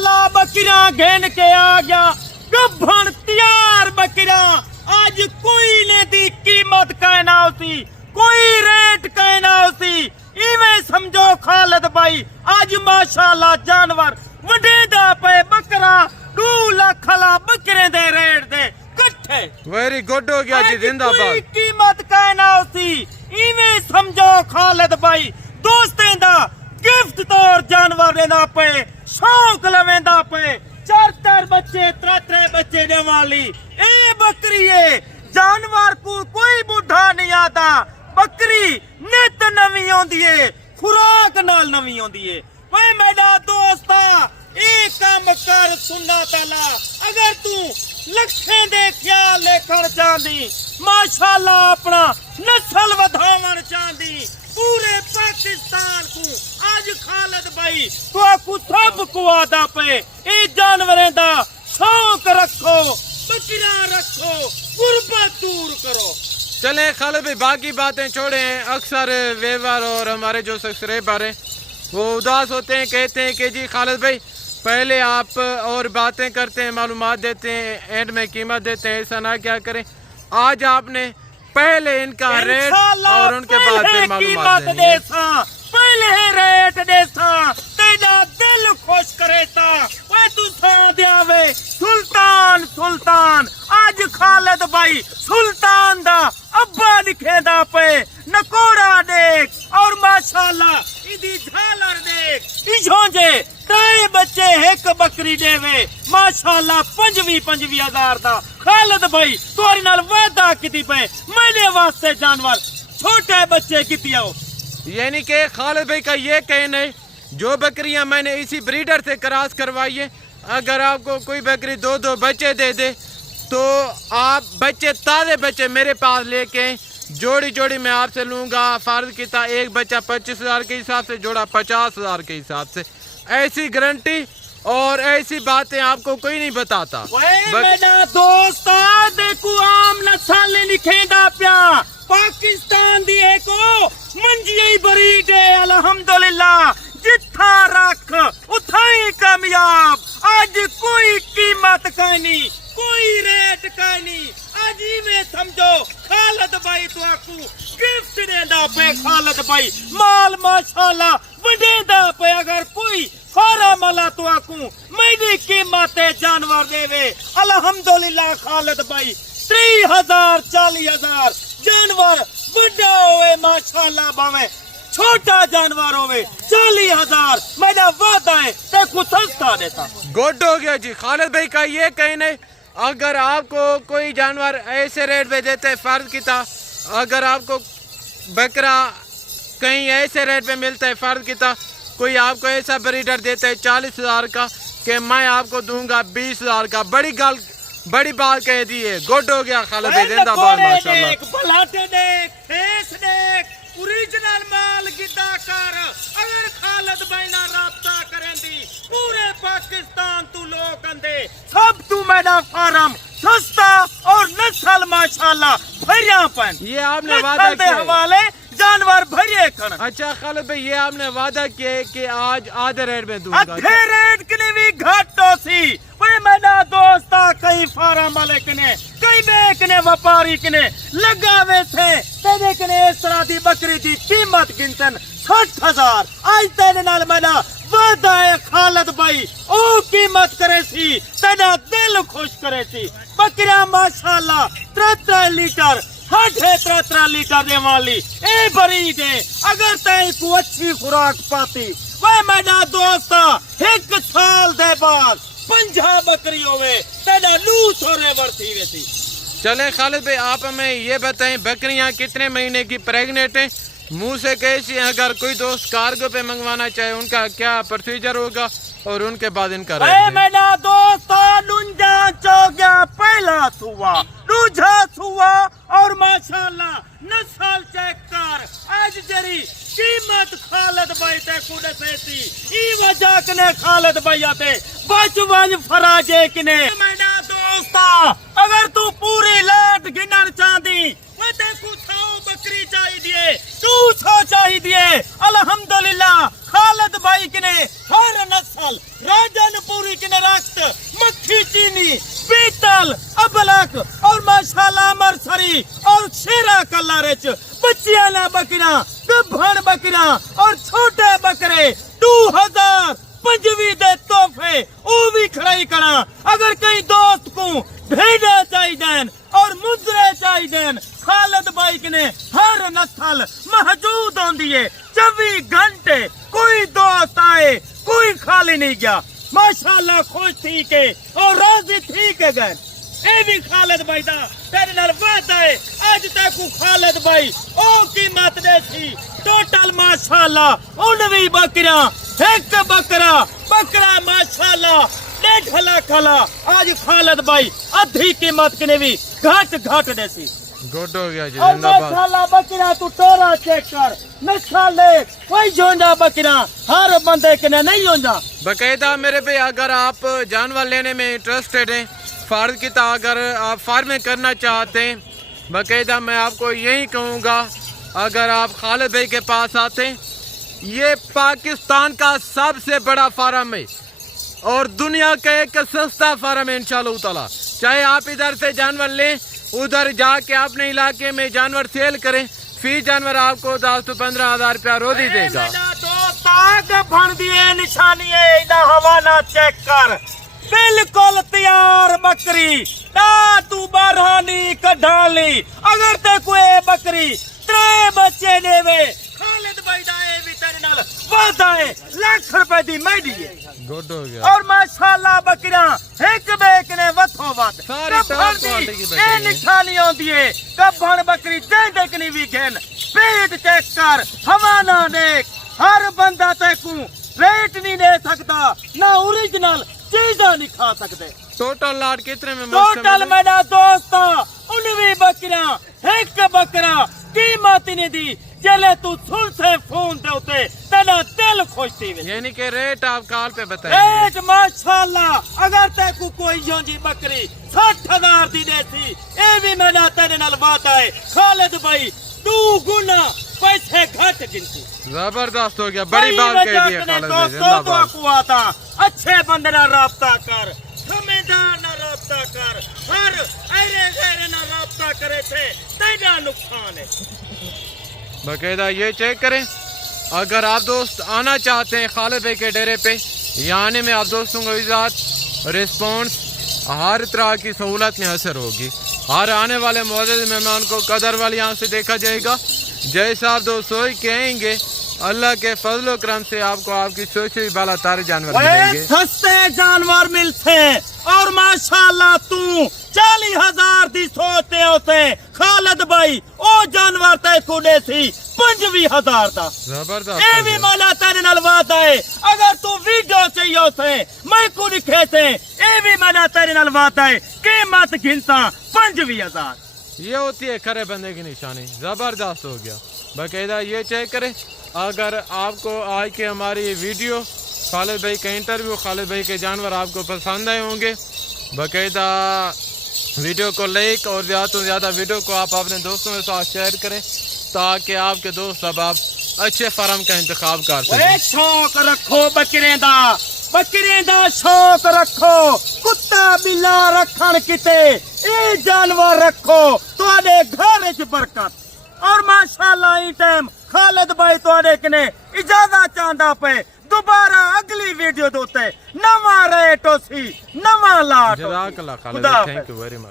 माशाल्लाह बकरियां घेन के आ गया गब्भण तैयार बकरियां आज कोई ने दी कीमत कहना उसी कोई रेट कहना उसी इवें समझो खालिद भाई आज माशाल्लाह जानवर वडेदा पे बकरा 2 लाख ला बकरे दे रेट दे कट्ठे वेरी गुड हो गया जी जिंदाबाद कीमत कहना उसी इवें समझो खालिद भाई दोस्तें दा गिफ्ट तौर जानवर देना पे शौक लवेंदा पे 4 बच्चे 3 बच्चे दे वाली ए बकरी है जानवर को कोई बुढ़ा नहीं आता बकरी नित नवी आंदी है खुराक नाल नवी आंदी है वे मेरा दोस्ता ए काम कर सुनना ताला अगर तू लखें दे ख्याल लेकर चांदी माशाल्लाह अपना नस्ल वधावन चांदी पूरे पाकिस्तान को आज खालिद भाई तो आपको सब को आदा पे ए जानवरें दा शौक रखो बकरियां रखो गुर्बत दूर करो। चलें खालिद भाई बाकी बातें छोड़ें अक्सर व्यवहार और हमारे जो सब्सक्राइबर हैं वो उदास होते हैं कहते हैं कि जी खालिद भाई पहले आप और बातें करते हैं मालूमात देते हैं एंड में कीमत देते हैं ऐसा ना क्या करें आज आपने पहले इनका रेट और उनके बाद फिर मालूमात देंगे पहले रेट देसा तेरा दिल खुश करेता वे तू सा दियावे सुल्तान सुल्तान आज खालिद भाई सुल्तान दा अब्बा दिखेदा पे नकोड़ा देख और माशाल्लाह इदी झालर देख इछों जे 3 बच्चे एक बकरी देवे माशाल्लाह 25 हजार दा खालिद भाई तोरी नाल वादा कीती पे मेरे वास्ते जानवर छोटे बच्चे कीती आओ यानी कि खालिद भाई का ये कहना है जो बकरियां मैंने इसी ब्रीडर से क्रॉस करवाई है अगर आपको कोई बकरी 2 बच्चे दे दे तो आप बच्चे ताज़े बच्चे मेरे पास लेके जोड़ी जोड़ी मैं आपसे लूँगा फर्ज किया एक बच्चा 25,000 के हिसाब से जोड़ा 50,000 के हिसाब से ऐसी गारंटी और ऐसी बातें आपको कोई नहीं बताता मेरा दोस्त देखो आम नस्ल लिखेंदा प्या पाकिस्तान दी एको मंजिया बरीड है अल्हम्दुलिल्लाह जिथा रख उथा ही कामयाब आज कोई कीमत कहनी कोई रेट कहनी आज में समझो खालिद भाई तो आपको गिफ्ट देंदा पे खालिद भाई माल माशाल्लाह वडेंदा पे अगर कोई फार्म वाला तो आपको मेरी कीमत जानवर देवे अल्हम्दुलिल्लाह खालिद भाई 30,000 40,000 जानवर बड़ा होवे माशाल्लाह बावे छोटा जानवर होवे 40,000 मेरा वादा है ते कुछ सस्ता देता गुड हो गया जी खालिद भाई का ये कहना है अगर आपको कोई जानवर ऐसे रेट पे देते हैं फर्ज की था अगर आपको बकरा कहीं ऐसे रेट पे मिलता है फर्ज की था कोई आपको ऐसा ब्रीडर देता है 40,000 का कि मैं आपको दूंगा 20,000 का बड़ी बात कह दी है गुड हो गया खालिद भाई जिंदाबाद माशाल्लाह भलाटे देख फेस देख ओरिजिनल माल गिदा कर अगर खालिद भाई ना राब्ता करेंदी पूरे पाकिस्तान तू लोग अंदे सब तू मेरा फार्म सस्ता और नस्ल माशाल्लाह भरियापन ये आपने वादा किया हवाले जानवर भरिए खन अच्छा खालिद भाई ये आपने वादा किया कि आज आधे रेट में दूंगा आधे रेट के भी घाटो सी वे मेरा दोस्ता कई फार्म वाले कने कई बेकने व्यापारी कने लगावे थे तेरे कने इस तरह दी बकरी दी कीमत गिनतन 60,000 आज तेरे नाल मेरा वादा है खालिद भाई ओ कीमत करे सी तेरा दिल खुश करे सी बकरियां माशाल्लाह 3 लीटर 3 लीटर दे वाली ए बरी दे अगर तय को अच्छी खुराक पाती वे मेरा दोस्त 1 साल दे बाद 50 बकरी होवे तेरा लू थोड़े वर्ती वेसी चले खालिद भाई आप हमें ये बताएं बकरियां कितने महीने की प्रेग्नेंट हैं मुंह से कैसी हैं अगर कोई दोस्त कार्गो पे मंगवाना चाहे उनका क्या प्रोसीजर होगा और उनके बाद इनका मेरा दोस्त लुंजा चौकिया पहला सुआ दूजा सुआ और माशाल्लाह नस्ल चेक कर आज जरी कीमत खालिद भाई ते कुड़े सेती ई वजह कने खालिद भाई आते बचवन फराजे कने मेरा दोस्ता अगर तू पूरी लाट गिनन चाहती मैं ते को 100 बकरी चाहिए 200 चाहिए अल्हम्दुलिल्लाह خالد بھائی کنے ہر نسل راجن پوری کنے رخت مکھی چینی پیتل ابلک اور ماشاءاللہ مرسری اور شیرہ کلارچ بچیاں بکریاں گبھن بکریاں اور چھوٹے بکرے 2025 دے تحفے او بھی کھڑائی کرا اگر کئی دوست کو بھیجا چاہی دین اور مجرے چاہی دین خالد بھائی کنے ہر نسل محجود ہوں دیئے 24 گھنٹے کوئی دوست آئے کوئی خالی نہیں گیا ماشاءاللہ خوش تھی کے اور راضی تھی کے گئے اے بھی خالد بھائی دا تیرے نال وعدہ ہے آج تک کو خالد بھائی او قیمت دے سی ٹوٹل ماشاءاللہ 19 بکریاں ایک بکرا ماشاءاللہ 1.5 لاکھ آج خالد بھائی ادھی قیمت کنے بھی گھٹ دے سی گڈ ہو گیا جی اور زندہ باد ماشاءاللہ بکرا تو ٹورا چیک کر نسالے کوئی جونجا بکرا ہر بندے کنے نہیں ہونجا باقاعدہ میرے بھائی اگر آپ جانور لینے میں انٹرسٹڈ ہیں فرض کی طرح اگر آپ فارمنگ کرنا چاہتے ہیں باقاعدہ میں آپ کو یہی کہوں گا اگر آپ خالد بھائی کے پاس آتے ہیں یہ پاکستان کا سب سے بڑا فارم ہے اور دنیا کا ایک سستا فارم ہے انشاءاللہ تعالی چاہے آپ ادھر سے جانور لیں ادھر جا کے اپنے علاقے میں جانور سیل کریں فی جانور آپ کو 10 سے 15 ہزار روپیہ روزی دے گا دوست آگ بھن دیئے نشانی ہے اینا حوالہ چیک کر بالکل تیار بکری نہ تو برہانی کڈھالی اگر تے کوئی بکری 3 بچے دیوے خالد بھائی دائے بھی تیرے نال وعدہ ہے لاکھ روپے دی میں دیئے گڈ ہو گیا اور ماشاءاللہ بکریاں ایک بیک نے وتھو وت ساری ٹاپ کوالٹی کی اے بکری نشانی ہوندی ہے کبھن بکری دے دیکھنی بھی گھن پیٹ چیک کر ہوانا دیکھ ہر بندہ تے کو ریٹ نہیں دے سکتا نہ اوریجنل چیزاں نہیں کھا سکتے ٹوٹل لاٹ کتنے میں ٹوٹل میرا دوستا 19 بکریاں ایک بکرا قیمت نہیں دی چلے تو سن سے فون دے ہوتے تینا دل خوش تھی وے یعنی کہ ریٹ آپ کال پہ بتائیں ریٹ ماشاءاللہ اگر تے کو کوئی جونجی بکری 60,000 دی دے سی اے بھی میرا تیرے نال وعدہ ہے خالد بھائی 2 گنا پیسے گھٹ گنتی زبردست ہو گیا بڑی بات کہہ دی ہے خالد بھائی زندہ باد اچھے بندے نال رابطہ کر سمجھدار نال رابطہ کر ہر ایرے غیرے نال رابطہ کرے تھے تیرا نقصان ہے باقاعدہ یہ چیک کریں اگر آپ دوست آنا چاہتے ہیں خالد بھائی کے ڈیرے پہ یہاں آنے میں آپ دوستوں کو اجازت رسپونس ہر طرح کی سہولت میں حاصل ہوگی ہر آنے والے معزز مہمان کو قدر والی یہاں سے دیکھا جائے گا جیسا آپ دوست ہوئی کہیں گے اللہ کے فضل و کرم سے آپ کو آپ کی سوچی بالا تارے جانور ملیں گے سستے جانور ملتے اور ماشاءاللہ تو 40,000 دی سوچتے ہوتے خالد بھائی او جانور تے کو دے سی 25,000 دا زبردست اے بھی مولا تیرے نال وعدہ ہے اگر تو ویڈیو چاہیے ہوتے میں کو لکھے تھے اے بھی مولا تیرے نال وعدہ ہے قیمت گھنتا 25,000 یہ ہوتی ہے کھرے بندے کی نشانی زبردست ہو گیا باقاعدہ یہ چیک کریں اگر آپ کو آج کی ہماری ویڈیو خالد بھائی کا انٹرویو خالد بھائی کے جانور آپ کو پسند آئے ہوں گے باقاعدہ ویڈیو کو لائک اور زیادہ سے زیادہ ویڈیو کو آپ اپنے دوستوں کے ساتھ شیئر کریں تاکہ آپ کے دوست اب آپ اچھے فارم کا انتخاب کر سکیں شوق رکھو بکرے دا شوق رکھو کتا بلا رکھن کتے اے جانور رکھو تواڈے گھر وچ برکت اور ماشاءاللہ ای ٹائم خالد بھائی تواڈے کنے اجازت چاہندا پے دوبارہ اگلی ویڈیو دوتے نواں ریٹ سی نواں لاٹ جزاک اللہ خالد بھائی تھینک یو ویری مچ